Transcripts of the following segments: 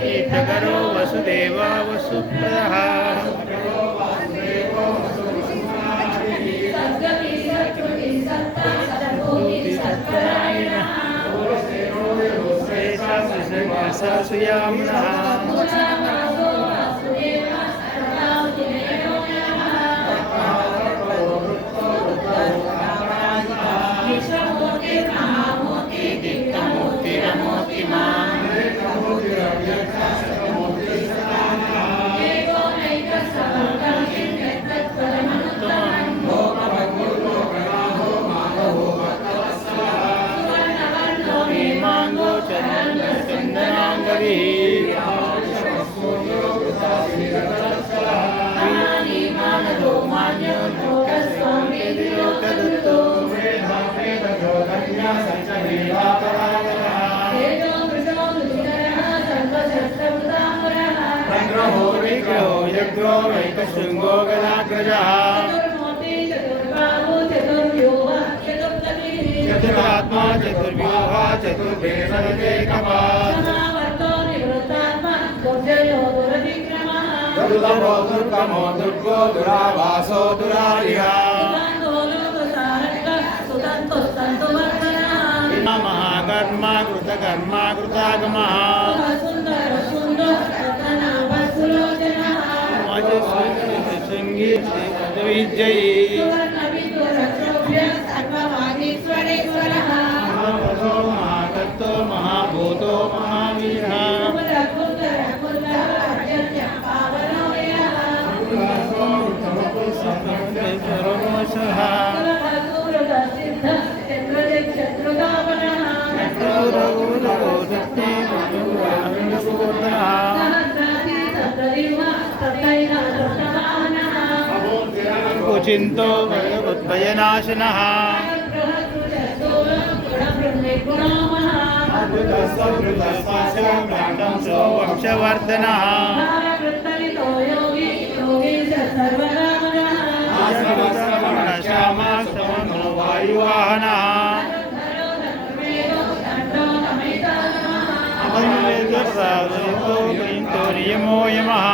तीर्थकरो वसुदेवा वसुप्रदः सुयाम्नः शृंगो गदाग्रजः चतुरात्मा चतुर्व्यूहा चतुर्भेषजैकपात् दुर्लभो दुर्गमो दुर्गो दुरावासो दुरारिहा महाकर्मा कृतकर्मा कृतागमः संगीत विजयी महातत्तो महाभूतो महावीरः चिंतो भयनाशनः वंशवर्धनः वायुवाहनः नियमो यमः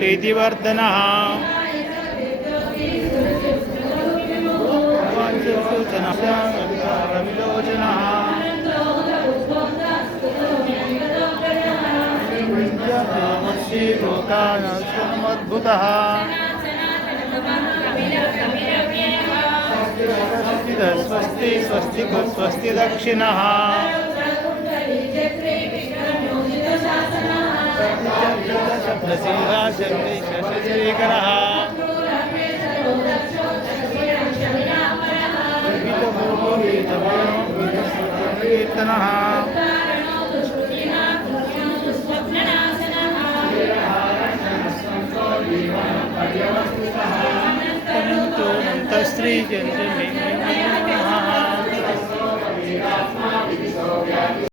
प्रीतिवर्धनः रविलोचनः लोकानद्भुतः स्वस्ति स्वस्ति स्वस्ति दक्षिणः शब्दसिंहासनः कीर्तनः अनंतो अनंतश्री